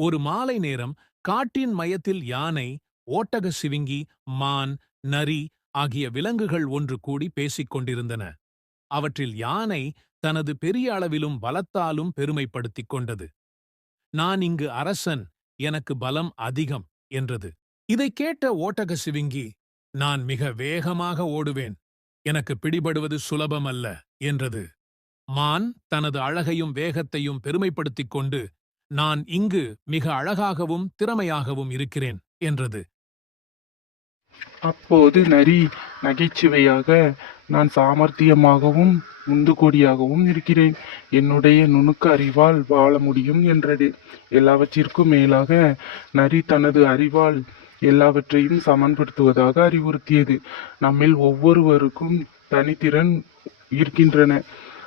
ஒரு மாலை நேரம் காட்டின் மயத்தில் யானை ஓட்டக சிவிங்கி மான் நரி ஆகிய விலங்குகள் ஒன்று கூடி பேசிக் கொண்டிருந்தன. அவற்றில் யானை தனது பெரிய அளவிலும் பலத்தாலும் பெருமைப்படுத்திக் கொண்டது. நான் இங்கு அரசன் எனக்கு பலம் அதிகம் என்றது. இதைக் கேட்ட ஓட்டக சிவிங்கி நான் மிக வேகமாக ஓடுவேன் எனக்கு பிடிபடுவது சுலபமல்ல என்றது. மான் தனது அழகையும் வேகத்தையும் பெருமைப்படுத்திக் கொண்டு நான் இங்கு மிக அழகாகவும் திறமையாகவும் இருக்கிறேன் என்றது. அப்போது நரி நகைச்சுவையாக நான் சாமர்த்தியமாகவும் முந்துகோடியாகவும் இருக்கிறேன். என்னுடைய நுணுக்க அறிவால் வாழ முடியும் என்றது. எல்லாவற்றிற்கும் மேலாக நரி தனது அறிவால் எல்லாவற்றையும் சமன்படுத்துவதாக அறிவுறுத்தியது. நம்மில் ஒவ்வொருவருக்கும் தனித்திறன் இருக்கின்றன.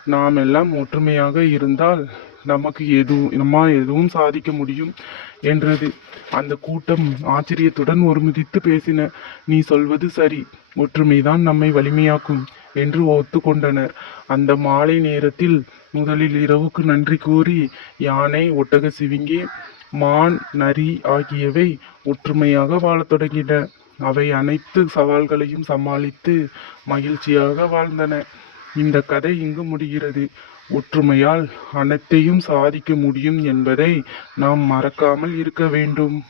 நாம் எல்லாம் ஒற்றுமையாக இருந்தால் நமக்கு எதுவும் நம்மால் எதுவும் சாதிக்க முடியும் என்றது. அந்த கூட்டம் ஆச்சரியத்துடன் ஒருமிதித்து பேசின நீ சொல்வது சரி ஒற்றுமைதான் நம்மை வலிமையாக்கும் என்று ஒத்துக்கொண்டனர். அந்த மாலை நேரத்தில் முதலில் இரவுக்கு நன்றி கூறி யானை ஒட்டக சிவிங்கி மான் நரி ஆகியவை ஒற்றுமையாக வாழத் தொடங்கின. அவை அனைத்து சவால்களையும் சமாளித்து மகிழ்ச்சியாக வாழ்ந்தன. இந்த கதை இங்கு முடிகிறது. ஒற்றுமையால் அனைத்தையும் சாதிக்க முடியும் என்பதை நாம் மறக்காமல் இருக்க வேண்டும்.